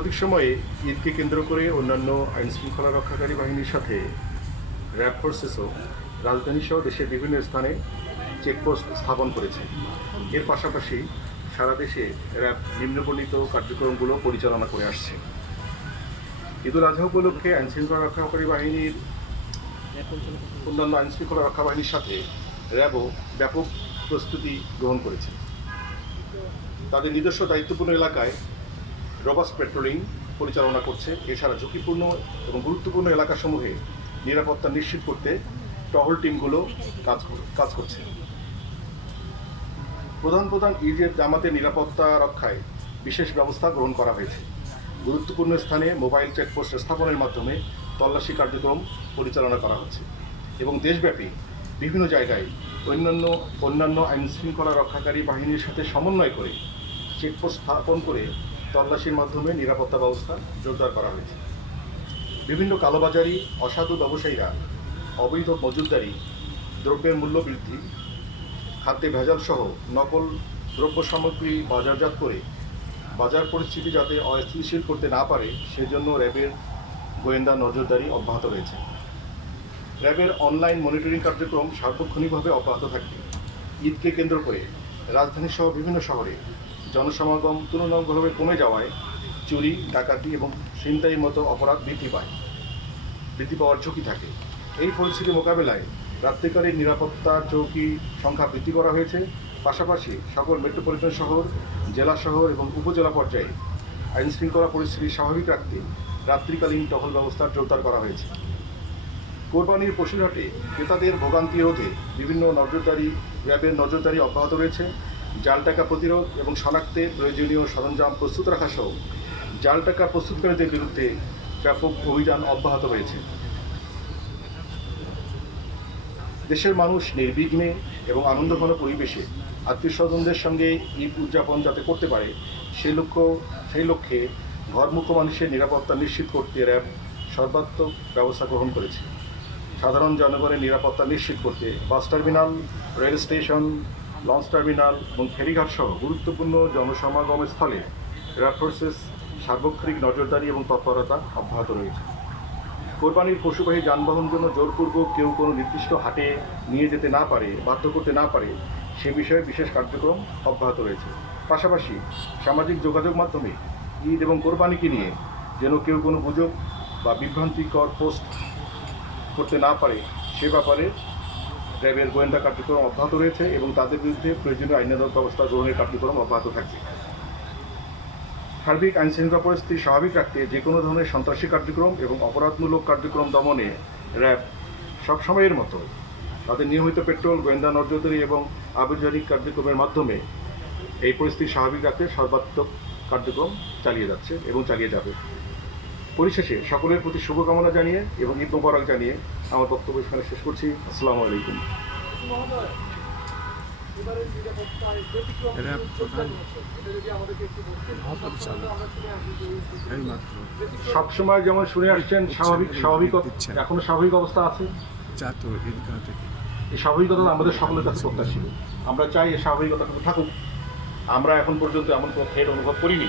প্রতীক সময়ে ঈদকে কেন্দ্র করে অন্যান্য আইনশৃঙ্খলা রক্ষাকারী বাহিনীর সাথে র্যাব ফোর্সেসও রাজধানী সহ দেশের বিভিন্ন স্থানে চেকপোস্ট স্থাপন করেছে। এর পাশাপাশি সারা দেশে র্যাব নিম্নবর্ণিত কার্যক্রমগুলো পরিচালনা করে আসছে। ঈদুল আজহা উপলক্ষে আইনশৃঙ্খলা রক্ষাকারী বাহিনীর অন্যান্য আইনশৃঙ্খলা রক্ষা বাহিনীর সাথে র্যাবও ব্যাপক প্রস্তুতি গ্রহণ করেছে। তাদের নিজস্ব দায়িত্বপূর্ণ এলাকায় রোবাস্ট পেট্রোলিং পরিচালনা করছে। এছাড়া ঝুঁকিপূর্ণ এবং গুরুত্বপূর্ণ এলাকাসমূহে নিরাপত্তা নিশ্চিত করতে টহল টিমগুলো কাজ করছে। প্রধান ঈদের জামাতের নিরাপত্তা রক্ষায় বিশেষ ব্যবস্থা গ্রহণ করা হয়েছে। গুরুত্বপূর্ণ স্থানে মোবাইল চেকপোস্ট স্থাপনের মাধ্যমে তল্লাশি কার্যক্রম পরিচালনা করা হচ্ছে এবং দেশব্যাপী বিভিন্ন জায়গায় অন্যান্য আইনশৃঙ্খলা রক্ষাকারী বাহিনীর সাথে সমন্বয় করে চেকপোস্ট স্থাপন করে তল্লাশির মাধ্যমে নিরাপত্তা ব্যবস্থা জোরদার করা হয়েছে। বিভিন্ন কালোবাজারি, অসাধু ব্যবসায়ীরা অবৈধ মজুতদারি, দ্রব্যের মূল্য বৃদ্ধি, খাদ্যে ভেজাল সহ নকল দ্রব্য সামগ্রী বাজারজাত করে বাজার পরিস্থিতি যাতে অস্থিতিশীল করতে না পারে সেজন্য র্যাবের গোয়েন্দা নজরদারি অব্যাহত রয়েছে। র্যাবের অনলাইন মনিটরিং কার্যক্রম সার্বক্ষণিকভাবে অব্যাহত থাকবে। ঈদকে কেন্দ্র করে রাজধানী সহ বিভিন্ন শহরে জনসমাগম তুলনামূলকভাবে কমে যাওয়ায় চুরি, ডাকাতি এবং ছিনতাইয়ের মতো অপরাধ বৃদ্ধি পাওয়ার ঝুঁকি থাকে। এই পরিস্থিতি মোকাবেলায় রাত্রিকালীন নিরাপত্তা চৌকি সংখ্যা বৃদ্ধি করা হয়েছে। পাশাপাশি সকল মেট্রোপলিটন শহর, জেলা শহর এবং উপজেলা পর্যায়ে আইনশৃঙ্খলা পরিস্থিতি স্বাভাবিক রাখতে রাত্রিকালীন টহল ব্যবস্থা জোরদার করা হয়েছে। কোরবানির পশুর হাটে ক্রেতাদের ভোগান্তি রোধে বিভিন্ন র্যাবের নজরদারি অব্যাহত রয়েছে। জাল টাকা প্রতিরোধ এবং শনাক্তে প্রয়োজনীয় সরঞ্জাম প্রস্তুত রাখা সহ জাল টাকা প্রস্তুতকারীদের বিরুদ্ধে ব্যাপক অভিযান অব্যাহত রয়েছে। দেশের মানুষ নির্বিঘ্নে এবং আনন্দঘন পরিবেশে আত্মীয় স্বজনদের সঙ্গে ঈদ উদযাপন যাতে করতে পারে সেই লক্ষ্যে ঘরমুখো মানুষের নিরাপত্তা নিশ্চিত করতে র্যাব সর্বাত্মক ব্যবস্থা গ্রহণ করেছে। সাধারণ জনগণের নিরাপত্তা নিশ্চিত করতে bus terminal, rail station, launch terminal এবং ফেরিঘাট সহ গুরুত্বপূর্ণ জনসমাগম স্থলে র্যাব ফোর্সেস সার্বক্ষণিক নজরদারি এবং তৎপরতা অব্যাহত রয়েছে। কোরবানির পশুবাহী যানবাহন জন্য জোরপূর্বক কেউ কোনো নির্দিষ্ট হাটে নিয়ে যেতে না পারে, বাধ্য করতে না পারে সে বিষয়ে বিশেষ কার্যক্রম অব্যাহত রয়েছে। পাশাপাশি সামাজিক যোগাযোগ মাধ্যমে ঈদ এবং কোরবানিকে নিয়ে যেন কেউ কোনো গুজব বা বিভ্রান্তিকর পোস্ট করতে না পারে সে ব্যাপারে র্যাবের গোয়েন্দা কার্যক্রম অব্যাহত রয়েছে এবং তাদের বিরুদ্ধে প্রয়োজনীয় আইনানুগ ব্যবস্থা গ্রহণের কার্যক্রম অব্যাহত থাকবে। সার্বিক আইনশৃঙ্খলা পরিস্থিতি স্বাভাবিক রাখতে যে কোনো ধরনের সন্ত্রাসী কার্যক্রম এবং অপরাধমূলক কার্যক্রম দমনে র্যাব সবসময়ের মতো তাদের নিয়মিত পেট্রোল, গোয়েন্দা নজরদারি এবং আভিযানিক কার্যক্রমের মাধ্যমে এই পরিস্থিতি স্বাভাবিক রাখতে সর্বাত্মক কার্যক্রম চালিয়ে যাচ্ছে এবং চালিয়ে যাবে। পরিশেষে সকলের প্রতি শুভকামনা জানিয়ে এবং ঈদ মোবারক জানিয়ে আমার বক্তব্য এখানে শেষ করছি। আসসালামু আলাইকুম। সবসময় যেমন শুনে আসছেন স্বাভাবিক এখনো স্বাভাবিক অবস্থা আছে। এই স্বাভাবিকতা আমাদের সকলের কাছে প্রত্যাশী। আমরা চাই এই স্বাভাবিকতা থাকুক। আমরা এখন পর্যন্ত এমন কোনো থ্রেট অনুভব করিনি।